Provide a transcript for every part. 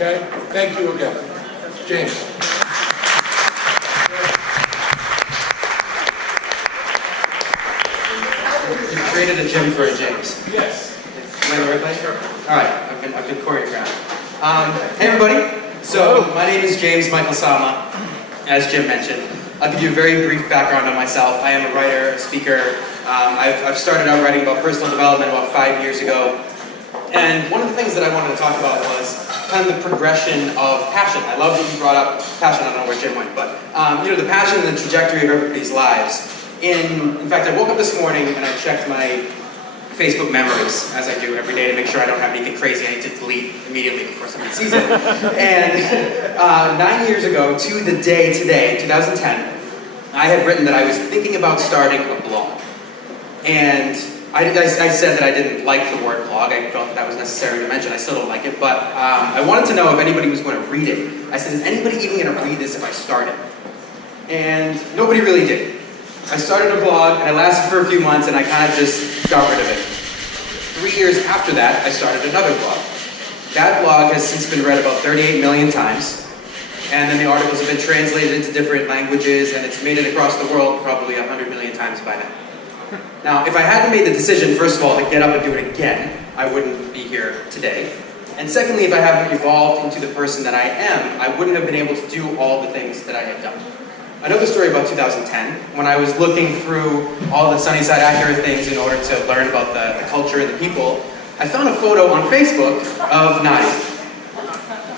Okay? Thank you again. James. You created a gym for a James. Yes. Am I in the right place? Sure. All right, I've been choreographed. Hey everybody. So my name is James Michael Sama, as Jim mentioned. I'll give you a very brief background on myself. I am a writer, a speaker. I've started out writing about personal development about 5 years ago. And one of the things that I wanted to talk about was kind of the progression of passion. I love that you brought up passion. I don't know where Jim went, but the passion and the trajectory of everybody's lives. In fact, I woke up this morning and I checked my Facebook memories, as I do every day, to make sure I don't have anything crazy I need to delete immediately before somebody sees it. And 9 years ago, to the day today, 2010, I had written that I was thinking about starting a blog. And I said that I didn't like the word blog. I felt that was necessary to mention. I still don't like it, but I wanted to know if anybody was going to read it. I said, is anybody even going to read this if I start it? And nobody really did. I started a blog, and I lasted for a few months, and I kind of just got rid of it. 3 years after that, I started another blog. That blog has since been read about 38 million times, and then the articles have been translated into different languages, and it's made it across the world probably 100 million times by now. Now, if I hadn't made the decision, first of all, to get up and do it again, I wouldn't be here today. And secondly, if I hadn't evolved into the person that I am, I wouldn't have been able to do all the things that I had done. Another story about 2010, when I was looking through all the Sunnyside Acura things in order to learn about the culture and the people, I found a photo on Facebook of Nadi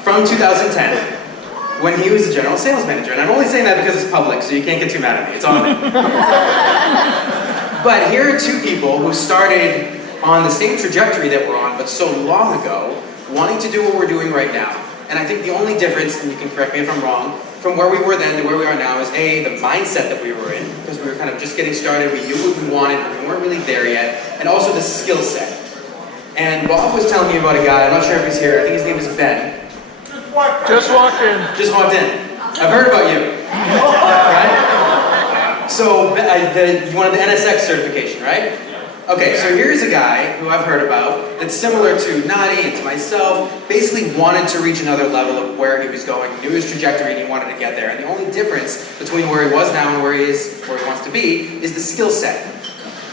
from 2010 when he was the general sales manager. And I'm only saying that because it's public, so you can't get too mad at me. It's on me. But here are two people who started on the same trajectory that we're on, but so long ago, wanting to do what we're doing right now. And I think the only difference, and you can correct me if I'm wrong, from where we were then to where we are now is A, the mindset that we were in, because we were kind of just getting started, we knew what we wanted, but we weren't really there yet, and also the skill set. And Bob was telling me about a guy, I'm not sure if he's here, I think his name is Ben. Just walked in. Just walked in. I've heard about you. Right? So, you wanted the NSX certification, right? Okay, so here's a guy who I've heard about that's similar to Nadi and to myself, basically wanted to reach another level of where he was going, knew his trajectory, and he wanted to get there. And the only difference between where he was now and where he wants to be is the skill set.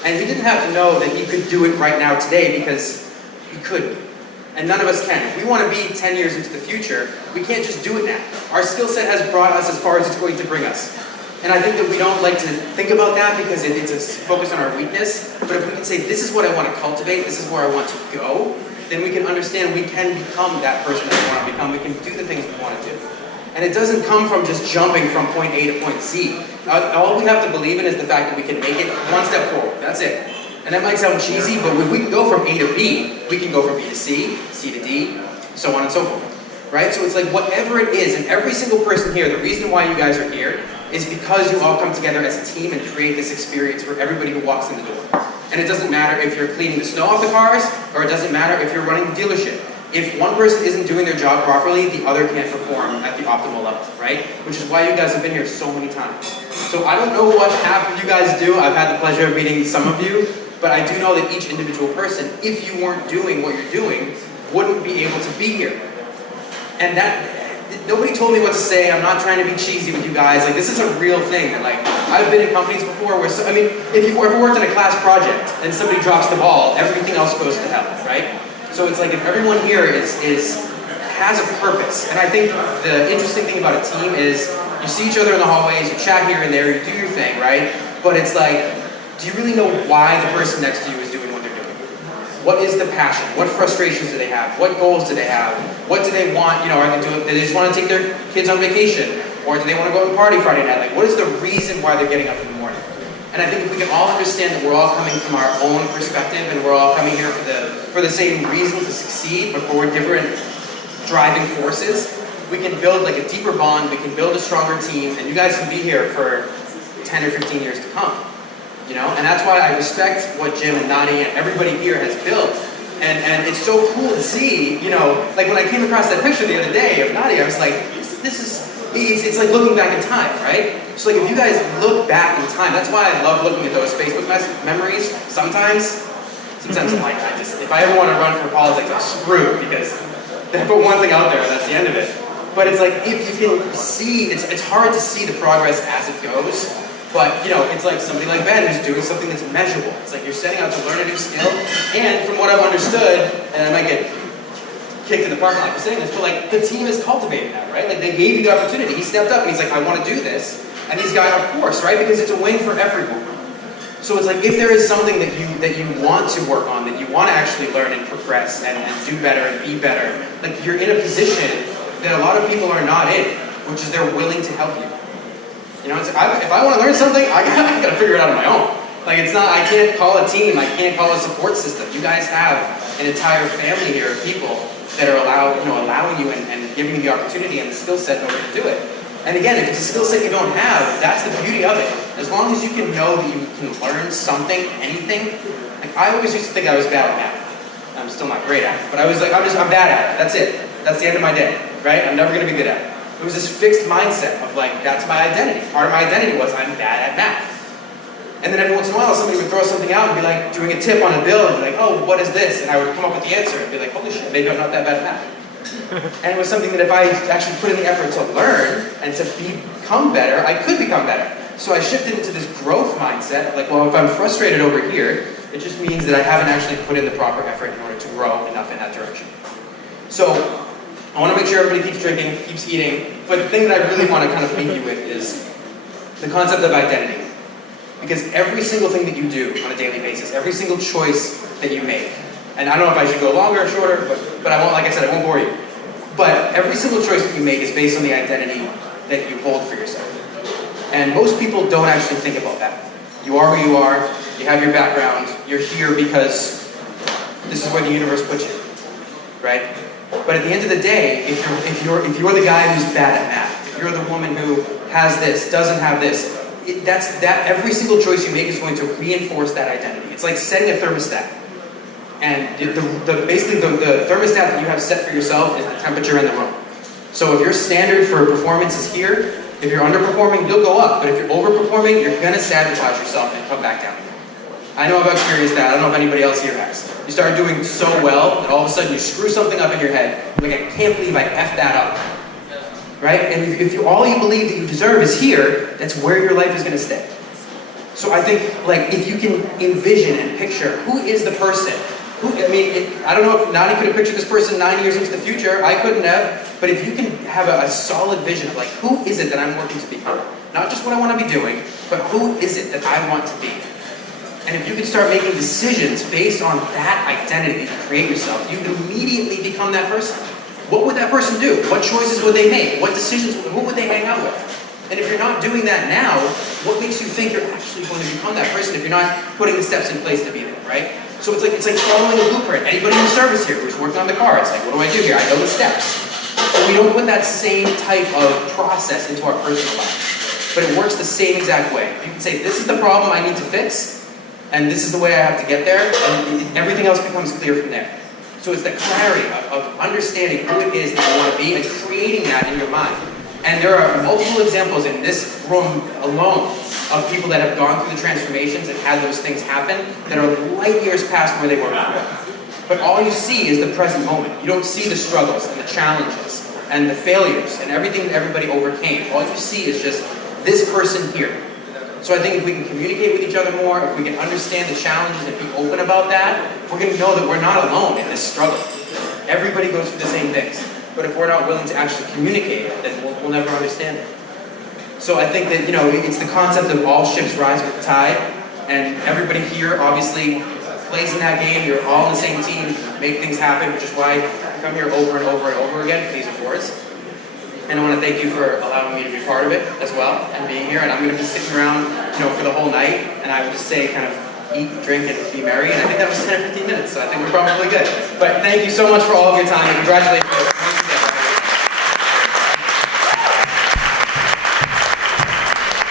And he didn't have to know that he could do it right now today because he couldn't. And none of us can. If we want to be 10 years into the future, we can't just do it now. Our skill set has brought us as far as it's going to bring us. And I think that we don't like to think about that because it's a focus on our weakness. But if we can say, this is what I want to cultivate, this is where I want to go, then we can understand we can become that person that we want to become. We can do the things we want to do. And it doesn't come from just jumping from point A to point Z. All we have to believe in is the fact that we can make it one step forward. That's it. And that might sound cheesy, but if we can go from A to B, we can go from B to C, C to D, so on and so forth. Right? So it's like whatever it is, and every single person here, the reason why you guys are here is because you all come together as a team and create this experience for everybody who walks in the door. And it doesn't matter if you're cleaning the snow off the cars, or it doesn't matter if you're running the dealership. If one person isn't doing their job properly, the other can't perform at the optimal level, right? Which is why you guys have been here so many times. So I don't know what half of you guys do. I've had the pleasure of meeting some of you, but I do know that each individual person, if you weren't doing what you're doing, wouldn't be able to be here. And nobody told me what to say. I'm not trying to be cheesy with you guys. Like, this is a real thing. That, like, I've been in companies before where, if you've ever worked in a class project and somebody drops the ball, everything else goes to hell, right? So it's like if everyone here has a purpose. And I think the interesting thing about a team is you see each other in the hallways, you chat here and there, you do your thing, right? But it's like, do you really know why the person next to you is doing what they're doing? What is the passion? What frustrations do they have? What goals do they have? What do they want? You know, do they just want to take their kids on vacation? Or do they want to go out and party Friday night? Like, what is the reason why they're getting up in the morning? And I think if we can all understand that we're all coming from our own perspective and we're all coming here for the same reason to succeed, but for different driving forces, we can build like a deeper bond, we can build a stronger team, and you guys can be here for 10 or 15 years to come. You know, and that's why I respect what Jim and Nadi and everybody here has built. And it's so cool to see, you know, like when I came across that picture the other day of Nadi, I was like, it's like looking back in time, right? So like if you guys look back in time, that's why I love looking at those Facebook memories. Sometimes I'm like, if I ever want to run for politics, I'm screwed because they put one thing out there that's the end of it. But it's like, if you can see, it's hard to see the progress as it goes, but it's like somebody like Ben who's doing something that's measurable. It's like you're setting out to learn a new skill, and from what I've understood, and I might get kicked in the parking lot for saying this, but like the team has cultivated that, right? Like they gave you the opportunity. He stepped up and he's like, I want to do this. And these guys, of course, right? Because it's a win for everyone. So it's like, if there is something that you want to work on, that you want to actually learn and progress and do better and be better, like you're in a position that a lot of people are not in, which is they're willing to help you. It's like, if I want to learn something, I gotta figure it out on my own. Like it's not, I can't call a team, I can't call a support system. You guys have an entire family here of people that are allowing you and giving you the opportunity and the skill set in order to do it. And again, if it's a skill set you don't have, that's the beauty of it. As long as you can know that you can learn something, anything. Like I always used to think I was bad at math. I'm still not great at it, but I was like, I'm bad at it. That's it. That's the end of my day, right? I'm never gonna be good at it. It was this fixed mindset of like, that's my identity. Part of my identity was I'm bad at math. And then every once in a while, somebody would throw something out and be like, doing a tip on a bill, and be like, oh, what is this? And I would come up with the answer and be like, holy shit, maybe I'm not that bad at math. And it was something that if I actually put in the effort to learn and to become better, I could become better. So I shifted into this growth mindset, like, well, if I'm frustrated over here, it just means that I haven't actually put in the proper effort in order to grow enough in that direction. So I want to make sure everybody keeps drinking, keeps eating, but the thing that I really want to kind of leave you with is the concept of identity. Because every single thing that you do on a daily basis, every single choice that you make, and I don't know if I should go longer or shorter, but I won't, like I said, I won't bore you. But every single choice that you make is based on the identity that you hold for yourself. And most people don't actually think about that. You are who you are, you have your background, you're here because this is where the universe put you, right? But at the end of the day, if you're the guy who's bad at math, if you're the woman who has this, doesn't have this, every single choice you make is going to reinforce that identity. It's like setting a thermostat. And basically the thermostat that you have set for yourself is the temperature in the room. So if your standard for performance is here, if you're underperforming, you'll go up. But if you're overperforming, you're going to sabotage yourself and come back down. I know I've experienced that. I don't know if anybody else here has. You start doing so well that all of a sudden you screw something up in your head. Like, I can't believe I effed that up. Right? And if all you believe that you deserve is here, that's where your life is going to stay. So I think, like, if you can envision and picture who is the person, I don't know if Nani could have pictured this person 9 years into the future. I couldn't have. But if you can have a solid vision of, like, who is it that I'm working to become? Not just what I want to be doing, but who is it that I want to be? And if you can start making decisions based on that identity that you create yourself, you immediately become that person. What would that person do? What choices would they make? What decisions, who would they hang out with? And if you're not doing that now, what makes you think you're actually going to become that person if you're not putting the steps in place to be there, right? So it's like following a blueprint. Anybody in service here who's working on the car, it's like, what do I do here? I know the steps. But we don't put that same type of process into our personal life. But it works the same exact way. You can say, this is the problem I need to fix, and this is the way I have to get there, and everything else becomes clear from there. So it's the clarity of understanding who it is that you want to be and creating that in your mind. And there are multiple examples in this room alone of people that have gone through the transformations and had those things happen that are light years past where they were before. But all you see is the present moment. You don't see the struggles and the challenges and the failures and everything that everybody overcame. All you see is just this person here. So I think if we can communicate with each other more, if we can understand the challenges and be open about that, we're going to know that we're not alone in this struggle. Everybody goes through the same things. But if we're not willing to actually communicate it, then we'll never understand it. So I think that, it's the concept of all ships rise with the tide, and everybody here obviously plays in that game. You're all on the same team, make things happen, which is why I come here over and over and over again for these awards. And I want to thank you for allowing me to be part of it as well, and being here. And I'm going to be sitting around, for the whole night, and I would just say kind of eat, drink, and be merry. And I think that was 10 or 15 minutes, so I think we're probably good. But thank you so much for all of your time, and congratulations.